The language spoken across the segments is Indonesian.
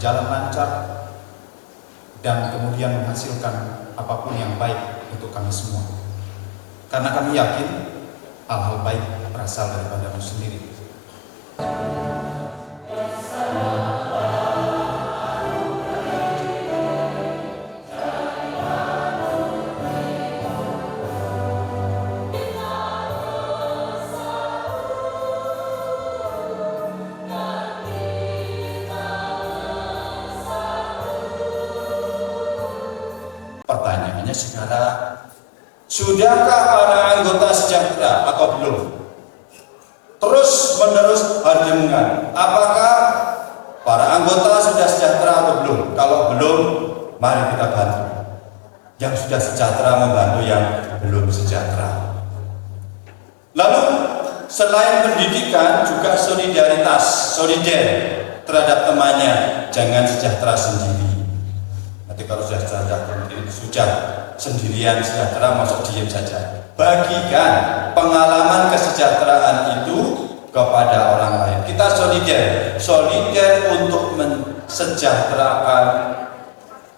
berjalan lancar, dan kemudian menghasilkan apapun yang baik untuk kami semua. Karena kami yakin hal-hal baik berasal daripada-Mu sendiri. Pertanyaannya sekarang, sudahkah para anggota sejahtera atau belum? Terus menerus hadirkan, apakah para anggota sudah sejahtera atau belum? Kalau belum, mari kita bantu yang sudah sejahtera membantu yang belum sejahtera. Lalu selain pendidikan juga solidaritas, solider terhadap temannya, jangan sejahtera sendiri. Nanti kalau sudah sendirian sejahtera, masuk diem saja. Bagikan pengalaman kesejahteraan itu kepada orang lain. Kita solider untuk mensejahterakan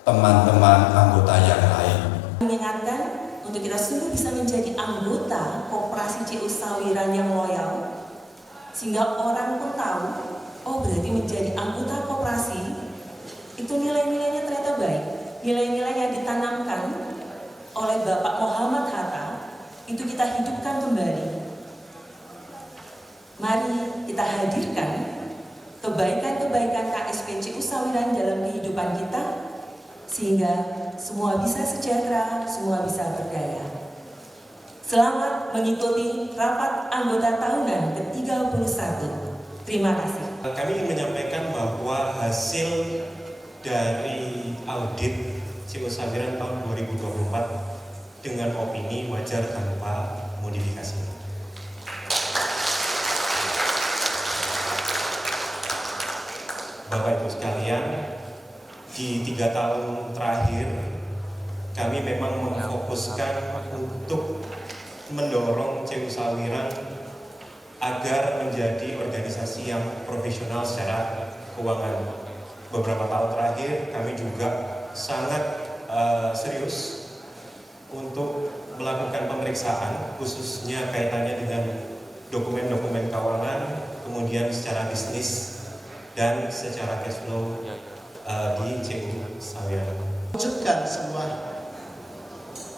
teman-teman anggota yang lain. Mengingatkan untuk kita sungguh bisa menjadi anggota Koperasi CU Sawiran yang loyal, sehingga orang pun tahu, oh berarti menjadi anggota koperasi itu nilai-nilainya ternyata baik. Nilai-nilai yang ditanamkan oleh Bapak Muhammad Hatta itu kita hidupkan kembali. Mari kita hadirkan kebaikan-kebaikan KSP CU Sawiran dalam kehidupan kita, sehingga semua bisa sejahtera, semua bisa berdaya. Selamat mengikuti rapat anggota tahunan ke-31. Terima kasih. Kami ingin menyampaikan bahwa hasil dari audit CU Sawiran tahun 2024 dengan opini wajar tanpa modifikasi. Bapak Ibu sekalian, di 3 tahun terakhir kami memang memfokuskan untuk mendorong CU Sawiran agar menjadi organisasi yang profesional secara keuangan. Beberapa tahun terakhir kami juga sangat serius untuk melakukan pemeriksaan, khususnya kaitannya dengan dokumen-dokumen keuangan, kemudian secara bisnis dan secara cash flow di CU Sawiran. Wujudkan sebuah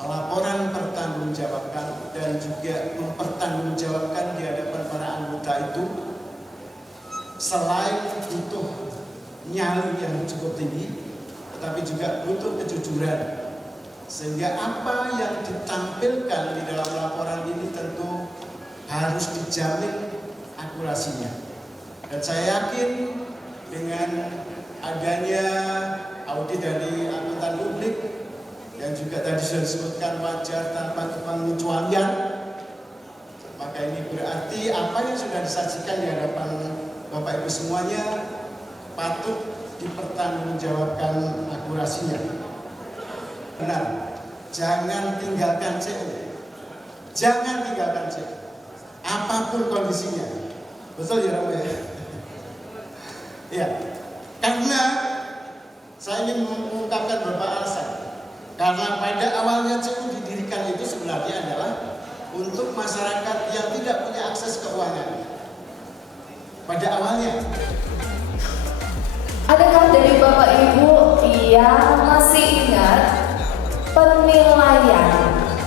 laporan pertanggungjawabkan dan juga mempertanggungjawabkan di hadapan para anggota itu, selain butuh nyali yang cukup tinggi, tetapi juga butuh kejujuran, sehingga apa yang ditampilkan di dalam laporan ini tentu harus dijamin akurasinya. Dan saya yakin dengan adanya audit dari akuntan publik yang juga tadi sudah disebutkan wajar tanpa pengecualian, maka ini berarti apa yang sudah disajikan di hadapan Bapak Ibu semuanya patut dipertanggungjawabkan akurasinya. Benar, jangan tinggalkan CU, jangan tinggalkan CU, apapun kondisinya. Betul ya, Ramu ya? Ya, karena saya ingin mengungkapkan beberapa alasan. Karena pada awalnya CU didirikan itu sebenarnya adalah untuk masyarakat yang tidak punya akses keuangan. Pada awalnya. Adakah dari Bapak Ibu yang masih ingat penilaian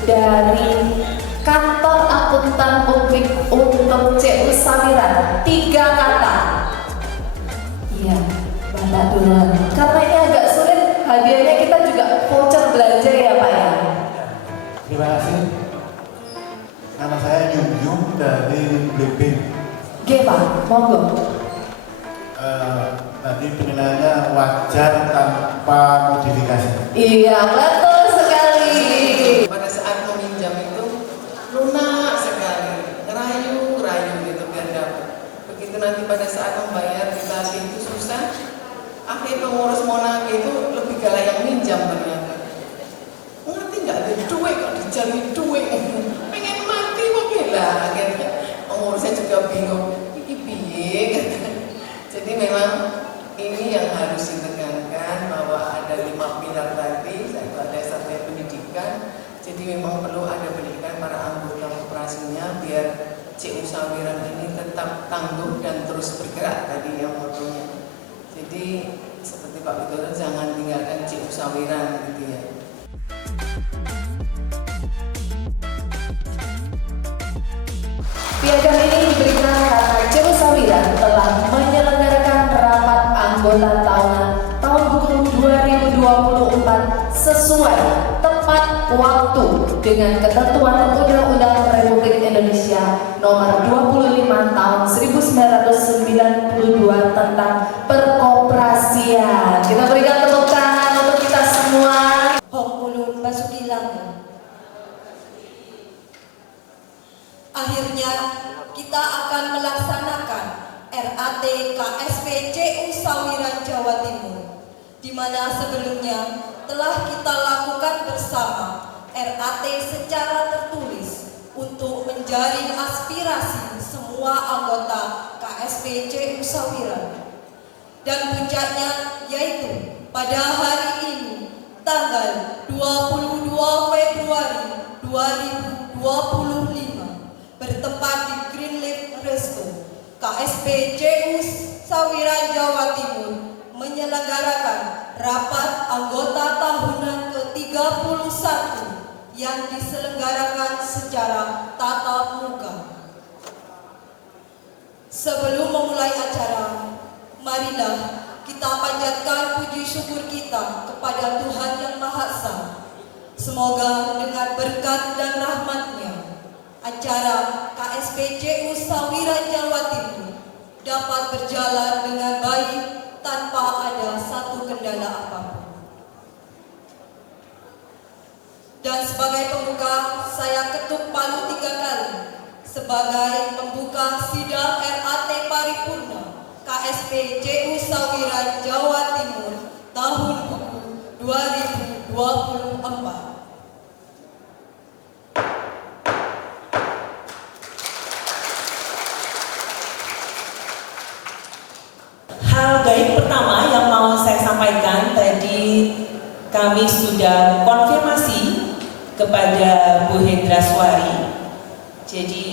dari kantor akuntan publik untuk CU Sawiran? 3 kata. Iya, Bapak turun. Karena ini agak sulit, hadiahnya kita juga voucher belanja ya Pak ya. Terima kasih. Nama saya Yum dari BP. Oke Pak, monggo. Tadi penilaiannya wajar tanpa modifikasi. Iya, betul sekali. Pada saat meminjam itu lunak sekali, ngerayu gitu biar dapat. Begitu nanti pada saat membayar kita itu susah. Akhirnya pengurus Monake itu lebih galak yang minjam ternyata. Ngerti nggak ada duit kok dicari duit, pengen mati kok bela. Akhirnya pengurusnya juga bingung, ini piye. Jadi memang ini yang harus harus ditekankan bahwa ada 5 pilar tadi, yaitu ada satunya pendidikan. Jadi memang perlu ada pendidikan para anggota koperasinya biar CU Sawiran ini tetap tangguh dan terus bergerak tadi yang motonya. Jadi seperti Pak Widodo, jangan tinggalkan CU Sawiran gitu ya. Piagam ini diberikan karena CU Sawiran telah menyelenggarakan rapat anggota tahunan tahun buku 2024 sesuai tepat waktu dengan ketentuan Undang-Undang Republik Indonesia Nomor 25 Tahun 1992 tentang perkoperasian. Kita berikan tepuk tangan untuk kita semua. Ulun Basuki Lambu. Akhirnya kita akan melaksanakan RAT KSP CU Sawiran Jawa Timur, di mana sebelumnya telah kita lakukan bersama RAT secara tertulis untuk menjaring aspirasi semua anggota KSP CU Sawiran. Dan puncaknya yaitu pada hari ini tanggal 22 Februari 2025 bertempat di Greenleaf Resto, KSP CU Sawiran Jawa Timur menyelenggarakan rapat anggota tahunan ke-31 yang diselenggarakan secara tatap muka. Sebelum memulai acara, marilah kita panjatkan puji syukur kita kepada Tuhan Yang Maha Esa. Semoga dengan berkat dan rahmat-Nya, acara KSP CU Sawiran Jawa Timur dapat berjalan dengan baik tanpa ada satu kendala apapun. Dan sebagai pembuka, saya ketuk palu 3 kali sebagai pembuka sidang RAT Paripurna KSP CU Sawiran Jawa Timur tahun buku 2024. Hal baik pertama yang mau saya sampaikan tadi, kami sudah konfirmasi kepada Bu Hendra Swari. Jadi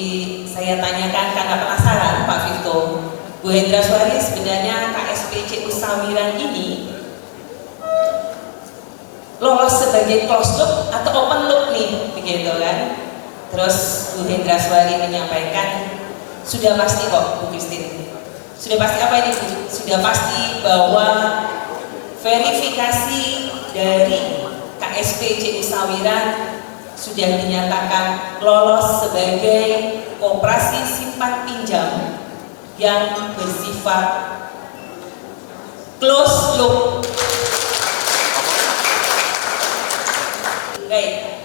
saya tanyakan karena penasaran Pak Vito, Bu Hendra Swari, sebenarnya KSP CU Sawiran ini lolos sebagai closed loop atau open loop nih, begitu kan? Terus Bu Hendra Swari menyampaikan sudah pasti kok Bu Christine. Sudah pasti apa ini? Sudah pasti bahwa verifikasi dari KSP CU Sawiran sudah dinyatakan lolos sebagai koperasi simpan pinjam yang bersifat closed loop. Baik.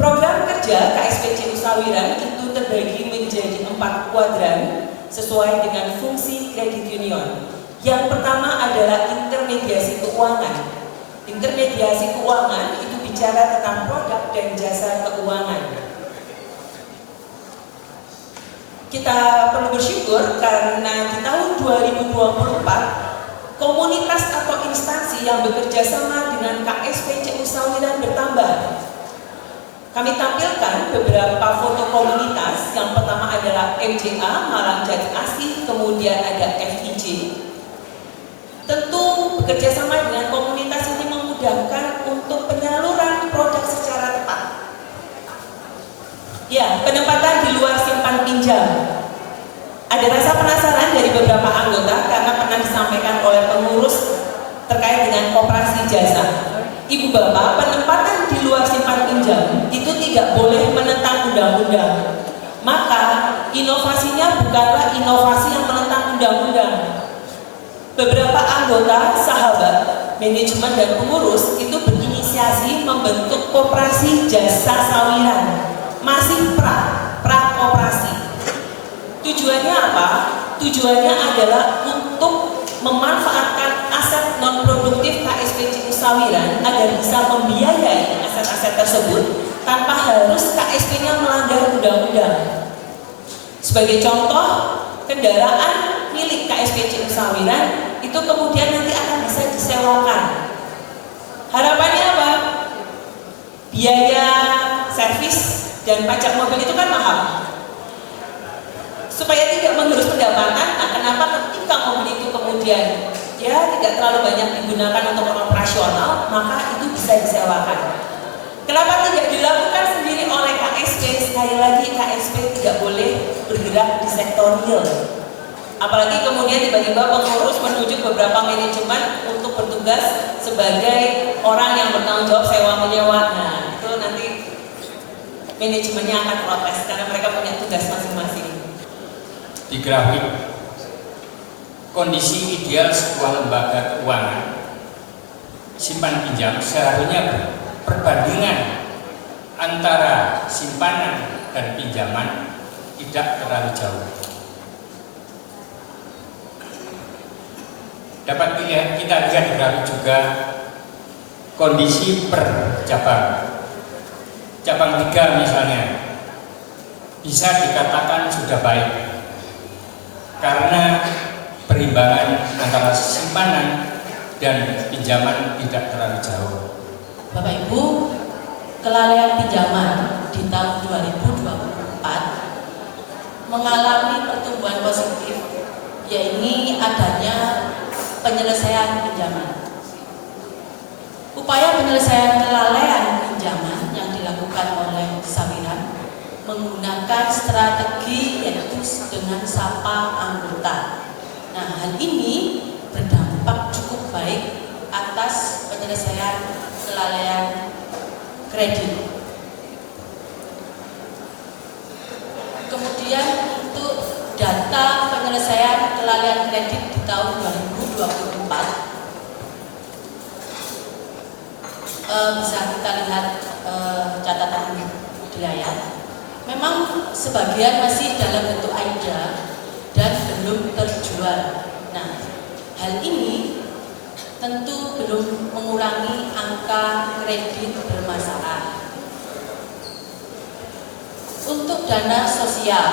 Program kerja KSP CU Sawiran itu terbagi menjadi 4 kuadran sesuai dengan fungsi kredit union. Yang pertama adalah intermediasi keuangan. Intermediasi keuangan itu bicara tentang produk dan jasa keuangan. Kita perlu bersyukur karena di tahun 2024 komunitas atau instansi yang bekerja sama dengan KSP CU Sawiran bertambah. Kami tampilkan beberapa foto komunitas. Yang pertama adalah MJA, Malang Jati Asih, kemudian ada FIJ. Tentu bekerja sama dengan komunitas ini memudahkan untuk penyaluran produk secara tepat. Ya, penempatan di luar simpan pinjam. Ada rasa penasaran dari beberapa anggota karena pernah disampaikan oleh pengurus terkait dengan koperasi jasa. Ibu bapak, penempatan di luar simpan pinjam itu tidak boleh menentang undang-undang. Maka inovasinya bukanlah inovasi yang menentang undang-undang. Beberapa anggota, sahabat, manajemen dan pengurus itu berinisiasi membentuk koperasi jasa sawiran. Masih pra-koperasi. Tujuannya apa? Tujuannya adalah untuk memanfaatkan aset non-produktif KSP CU Sawiran agar bisa membiayai aset-aset tersebut tanpa harus KSP-nya melanggar undang-undang. Sebagai contoh, kendaraan milik KSP CU Sawiran itu kemudian nanti disewakan. Harapannya apa? Biaya servis dan pajak mobil itu kan mahal. Supaya tidak mengerus pendapatan, nah kenapa ketika mobil itu kemudian ya tidak terlalu banyak digunakan untuk operasional, maka itu bisa disewakan. Kenapa tidak dilakukan sendiri oleh KSP? Sekali lagi KSP tidak boleh bergerak di sektor real. Apalagi kemudian tiba-tiba pengurus menuju beberapa manajemen untuk bertugas sebagai orang yang bertanggung jawab sewa menyewa. Nah itu nanti manajemennya akan protes karena mereka punya tugas masing-masing. Di grafik kondisi ideal sebuah lembaga keuangan simpan pinjam seharusnya perbandingan antara simpanan dan pinjaman tidak terlalu jauh. Dapat kita lihat di grafik juga kondisi per cabang. Cabang 3 misalnya bisa dikatakan sudah baik karena perimbangan antara simpanan dan pinjaman tidak terlalu jauh. Bapak Ibu, kelalaian pinjaman di tahun 2024 mengalami pertumbuhan positif, yaitu adanya penyelesaian pinjaman. Upaya penyelesaian kelalaian pinjaman yang dilakukan oleh Sawiran menggunakan strategi yaitu dengan sapa anggota. Nah, hal ini berdampak cukup baik atas penyelesaian kelalaian kredit. Kemudian untuk data penyelesaian kelalaian kredit di tahun 2024 bisa kita lihat catatan di layar. Memang sebagian masih dalam bentuk AIDA dan belum terjual. Nah, hal ini tentu belum mengurangi angka kredit bermasalah. Untuk dana sosial,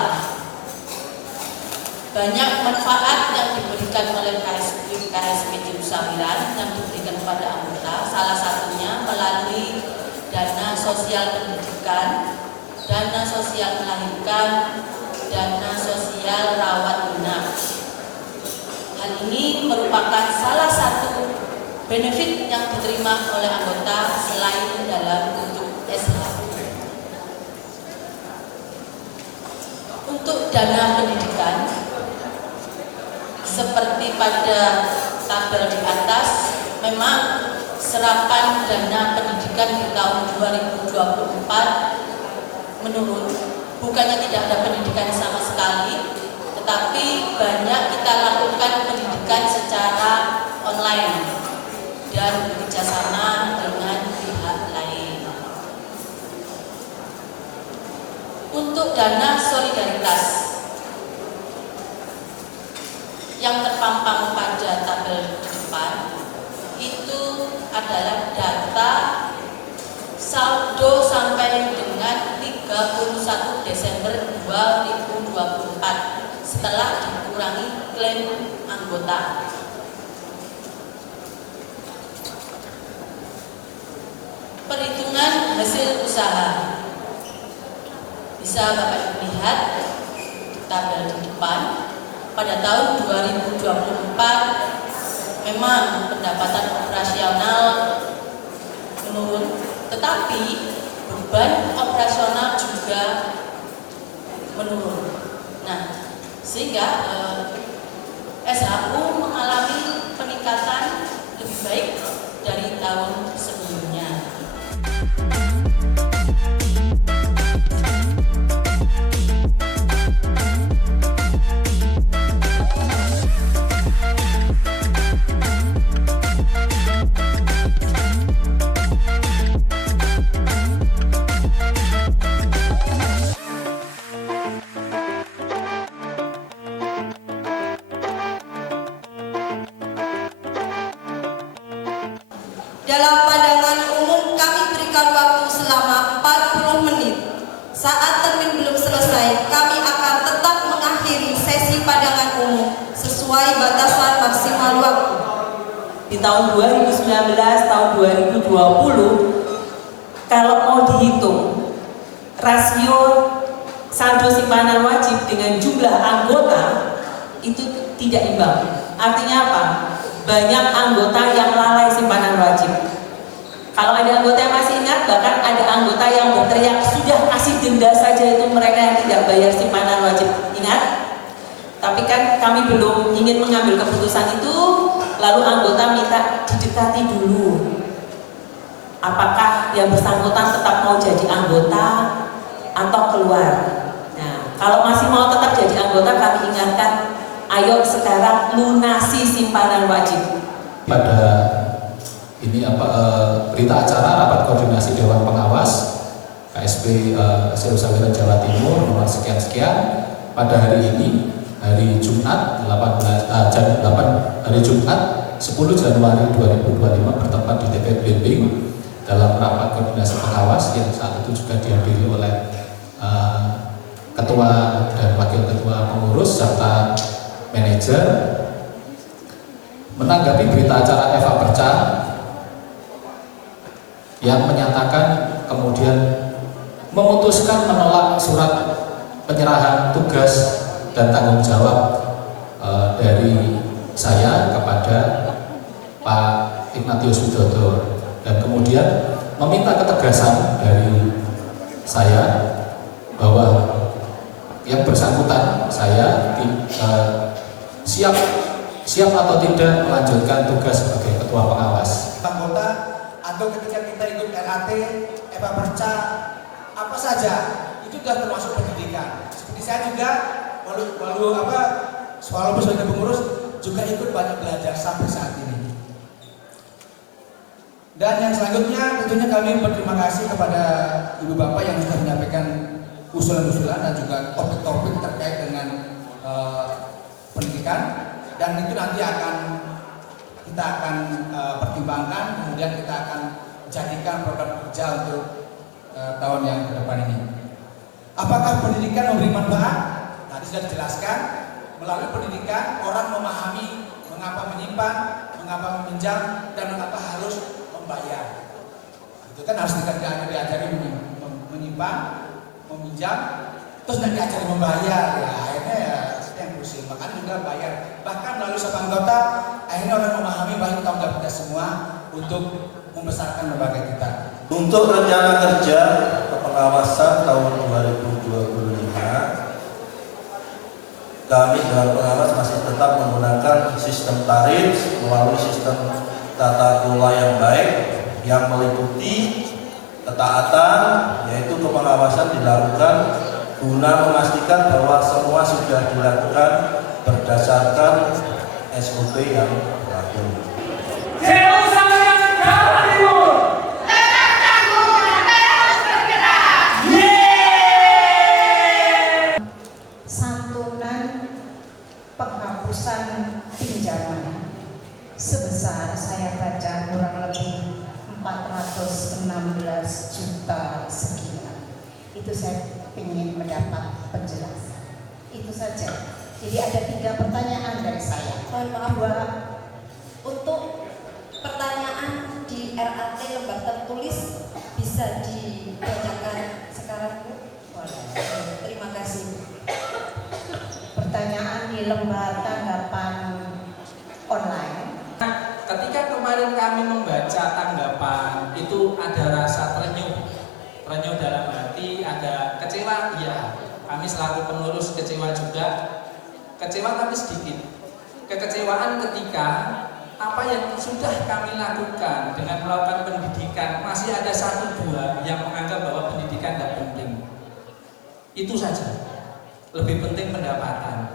banyak manfaat yang diberikan oleh KSP Sawiran yang diberikan kepada anggota, salah satunya melalui dana sosial pendidikan, dana sosial melahirkan, dana sosial rawat inap. Hal ini merupakan salah satu benefit yang diterima oleh anggota selain dalam bentuk SHU. Untuk dana pendidikan, seperti pada tabel di atas, memang serapan dana pendidikan di tahun 2024 menurun. Bukannya tidak ada pendidikan sama sekali, tetapi banyak kita lakukan pendidikan secara online dan bekerjasama dengan pihak lain. Untuk dana solidaritas yang terpampang pada tabel di depan itu adalah data saldo sampai dengan 31 Desember 2024 setelah dikurangi klaim anggota. Perhitungan hasil usaha bisa Bapak Ibu lihat di tabel di depan. Pada tahun 2024 memang pendapatan operasional menurun, tetapi beban operasional juga menurun. Nah, sehingga SHU mengalami peningkatan lebih baik dari tahun sebelumnya. Dalam pandangan umum kami berikan waktu selama 40 menit. Saat termin belum selesai, kami akan tetap mengakhiri sesi pandangan umum sesuai batasan maksimal waktu. di tahun 2019, tahun 2020, kalau mau dihitung rasio saldo simpanan wajib dengan jumlah anggota itu tidak imbang. Artinya apa? Banyak anggota yang lalai simpanan wajib. Kalau ada anggota yang masih ingat, bahkan ada anggota yang berteriak sudah kasih denda saja itu mereka yang tidak bayar simpanan wajib. Ingat? Tapi kan kami belum ingin mengambil keputusan itu, lalu anggota minta didekati dulu. Apakah yang bersangkutan tetap mau jadi anggota atau keluar? Nah, kalau masih mau tetap jadi anggota, kami ingatkan, ayo sekarang lunasi simpanan wajib. Pada ini berita acara rapat koordinasi Dewan Pengawas KSP CU Sawiran Jawa Timur nomor sekian-sekian pada hari ini, hari Jumat 10 Januari 2025 bertempat di TP Blimbing dalam rapat koordinasi pengawas yang saat itu juga dihadiri oleh ketua dan wakil ketua pengurus serta manajer. Menanggapi berita acara Eva Perca yang menyatakan kemudian memutuskan menolak surat penyerahan tugas dan tanggung jawab dari saya kepada Pak Ignatius Widodo, dan kemudian meminta ketegasan dari saya bahwa yang bersangkutan saya siap atau tidak melanjutkan tugas sebagai ketua pengawas. Anggota atau ketika kita ikut RAT, Eva Perca, apa saja itu sudah termasuk pendidikan. Seperti saya juga walaupun sebagai pengurus juga ikut banyak belajar sampai saat ini. Dan yang selanjutnya tentunya kami berterima kasih kepada Ibu Bapak yang sudah menyampaikan usulan-usulan dan juga topik-topik terkait dengan pendidikan, dan itu nanti kita akan pertimbangkan, kemudian kita akan jadikan program kerja untuk tahun yang ke depan ini. Apakah pendidikan memberi manfaat? Tadi sudah dijelaskan, melalui pendidikan orang memahami mengapa menyimpan, mengapa meminjam, dan mengapa harus membayar. Itu kan harus diajari menyimpan, meminjam, terus nanti diajari membayar. Ya akhirnya ya yang pusing, makanya juga bayar. Bahkan melalui sebuah anggota, akhirnya orang memahami bahwa tanggung jawab kita semua untuk membesarkan lembaga kita. Untuk rencana kerja kepengawasan tahun 2025, kami dalam pengawas masih tetap menggunakan sistem tarif melalui sistem tata kelola yang baik yang meliputi ketaatan, yaitu kepengawasan dilakukan guna memastikan bahwa semua sudah dilakukan berdasarkan SOP yang berlaku. Santunan penghapusan pinjaman sebesar saya baca kurang lebih 416 juta sekian. Itu saya ingin mendapat penjelasan. Itu saja. Jadi ada 3 pertanyaan dari saya. Mohon maaf, untuk pertanyaan di RAT lembar tertulis bisa dibacakan sekarang, Bu? Terima kasih. Pertanyaan di lembar tanggapan online. Ketika kemarin kami membaca tanggapan itu ada rasa terenyuh dalam hati, ada kecewa, iya. Kami selaku pengurus kecewa juga, kecewa tapi sedikit. Kekecewaan ketika apa yang sudah kami lakukan dengan melakukan pendidikan masih ada 1-2 yang menganggap bahwa pendidikan tidak penting. Itu saja. Lebih penting pendapatan.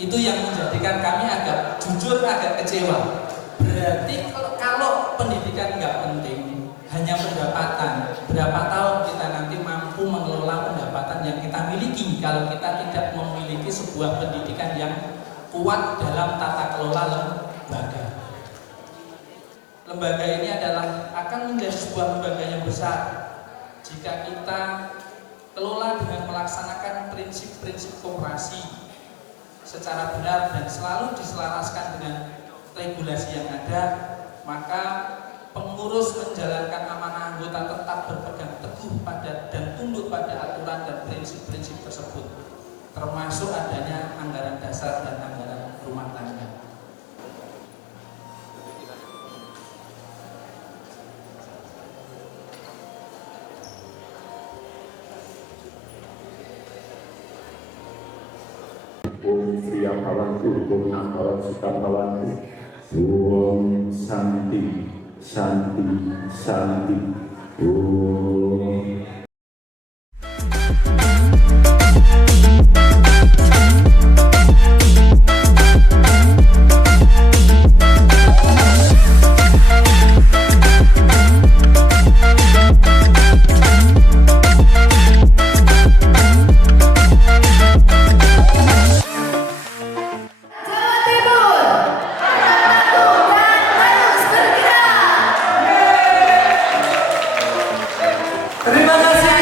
Itu yang menjadikan kami agak jujur agak kecewa. Berarti kalau pendidikan nggak penting, hanya pendapatan, berapa tahun kita nanti mampu mengelola pendapatan yang kita miliki kalau kita tidak memiliki sebuah pendidikan yang kuat dalam tata kelola lembaga. Lembaga ini akan menjadi sebuah lembaga yang besar jika kita kelola dengan melaksanakan prinsip-prinsip koperasi secara benar dan selalu diselaraskan dengan regulasi regulasi yang ada, maka pengurus menjalankan amanah anggota tetap berpegang teguh pada dan tunduk pada aturan dan prinsip-prinsip tersebut, termasuk adanya anggaran dasar dan anggaran rumah tangga. Om Sriya Bhavantu, Om Namaha Sutta Bhavantu, Om Santi, Santi, Santi, Om. Terima kasih.